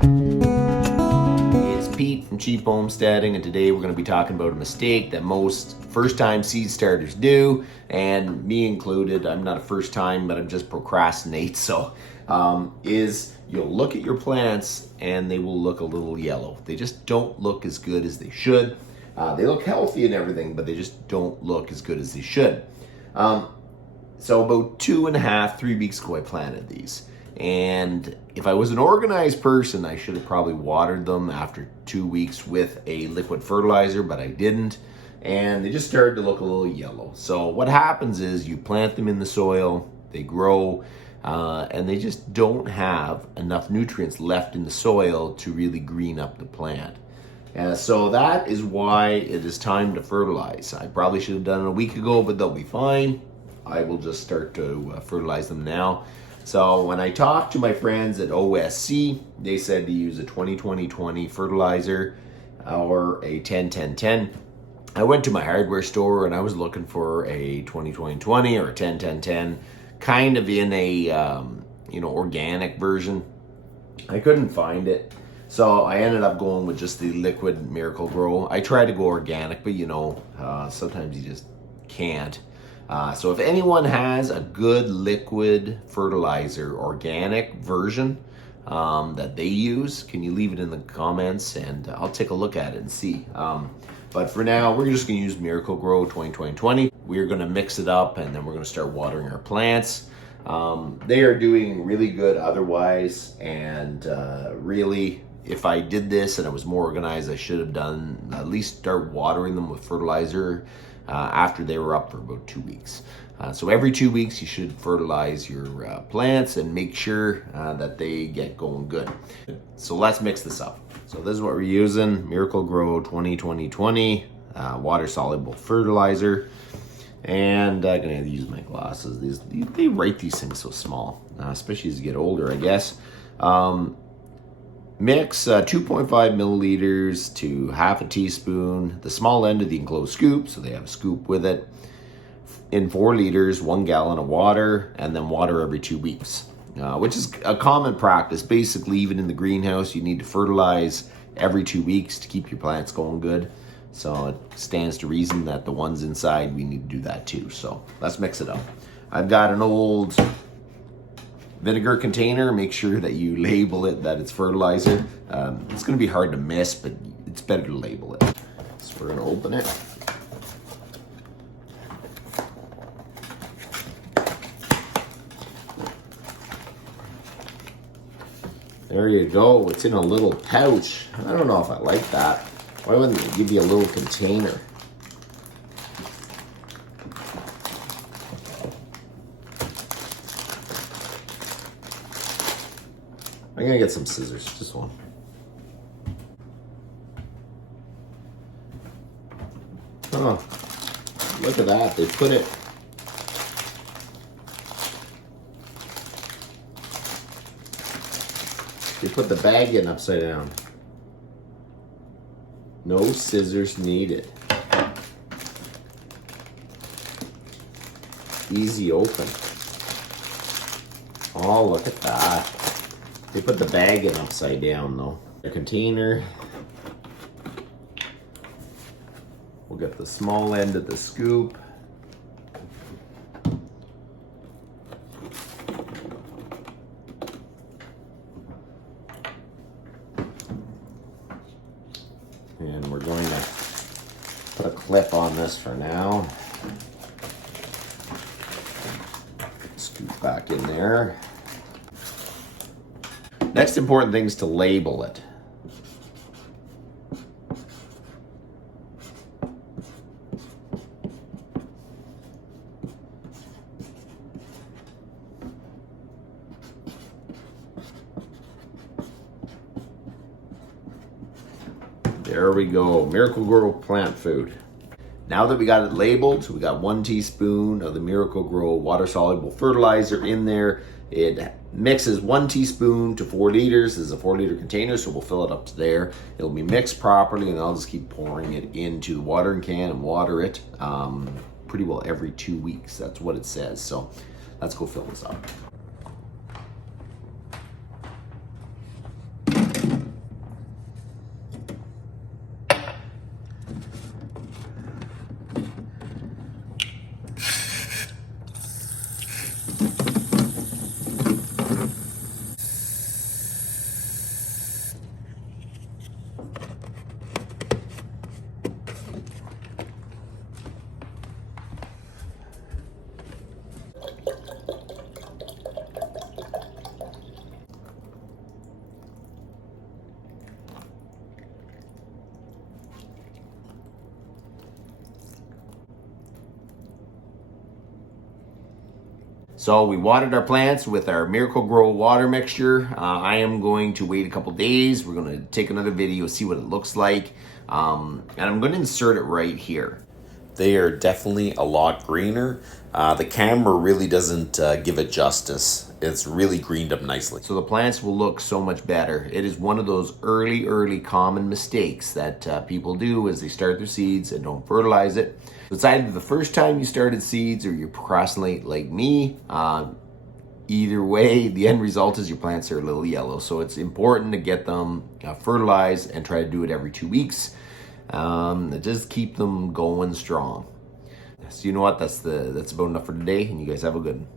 It's Pete from Cheap Homesteading, and today we're going to be talking about a mistake that most first-time seed starters do, and me included. I'm not a first-time, but I'm just procrastinate. So, is you'll look at your plants and they will look a little yellow. They just don't look as good as they should. They look healthy and everything, but they just don't look as good as they should. So about 2.5, 3 weeks ago, I planted these. And if I was an organized person, I should have probably watered them after 2 weeks with a liquid fertilizer, but I didn't. And they just started to look a little yellow. So what happens is you plant them in the soil, they grow, and they just don't have enough nutrients left in the soil to really green up the plant. So that is why it is time to fertilize. I probably should have done it a week ago, but they'll be fine. I will just start to fertilize them now. So when I talked to my friends at OSC, they said to use a 20-20-20 fertilizer or a 10-10-10. I went to my hardware store and I was looking for a 20-20-20 or a 10-10-10, kind of in a organic version. I couldn't find it, so I ended up going with just the liquid Miracle-Gro. I tried to go organic, but sometimes you just can't. So if anyone has a good liquid fertilizer organic version that they use, can you leave it in the comments and I'll take a look at it and see. But for now, we're just going to use Miracle-Gro 20-20-20. We're going to mix it up and then we're going to start watering our plants. They are doing really good otherwise, and really, if I did this and I was more organized, I should have done at least start watering them with fertilizer after they were up for about 2 weeks. So every 2 weeks you should fertilize your plants and make sure that they get going good. So let's mix this up. So this is what we're using: Miracle-Gro 20-20-20 water-soluble fertilizer. And I'm gonna use my glasses. They write these things so small, especially as you get older, I guess. Mix 2.5 milliliters to half a teaspoon, the small end of the enclosed scoop, so they have a scoop with it, in 4 liters, 1 gallon of water, and then water every 2 weeks, which is a common practice. Basically, even in the greenhouse, you need to fertilize every 2 weeks to keep your plants going good. So it stands to reason that the ones inside, we need to do that too. So let's mix it up. I've got an old vinegar container. Make sure that you label it that it's fertilizer. It's going to be hard to miss, but it's better to label it. So we're going to open it. There you go. It's in a little pouch. I don't know if I like that. Why wouldn't they give you a little container? I'm gonna get some scissors, just one. Oh, look at that. They put the bag in upside down. No scissors needed. Easy open. Oh, look at that. They put the bag in upside down though. The container. We'll get the small end of the scoop. And we're going to put a clip on this for now. Scoop back in there. Next important thing is to label it. There we go, Miracle-Gro plant food. Now that we got it labeled, so we got 1 teaspoon of the Miracle-Gro water-soluble fertilizer in there. It mixes 1 teaspoon to 4 liters. This is a 4-liter container, so we'll fill it up to there. It'll be mixed properly, and I'll just keep pouring it into the watering can and water it pretty well every 2 weeks. That's what it says. So let's go fill this up. So we watered our plants with our Miracle Grow water mixture. I am going to wait a couple days. We're going to take another video, see what it looks like. And I'm going to insert it right here. They are definitely a lot greener. The camera really doesn't give it justice. It's really greened up nicely. So the plants will look so much better. It is one of those early common mistakes that people do as they start their seeds and don't fertilize it. It's either the first time you started seeds or you procrastinate like me. Either way, the end result is your plants are a little yellow. So it's important to get them fertilized and try to do it every 2 weeks. Just keep them going strong. So you know what? That's about enough for today, and you guys have a good one.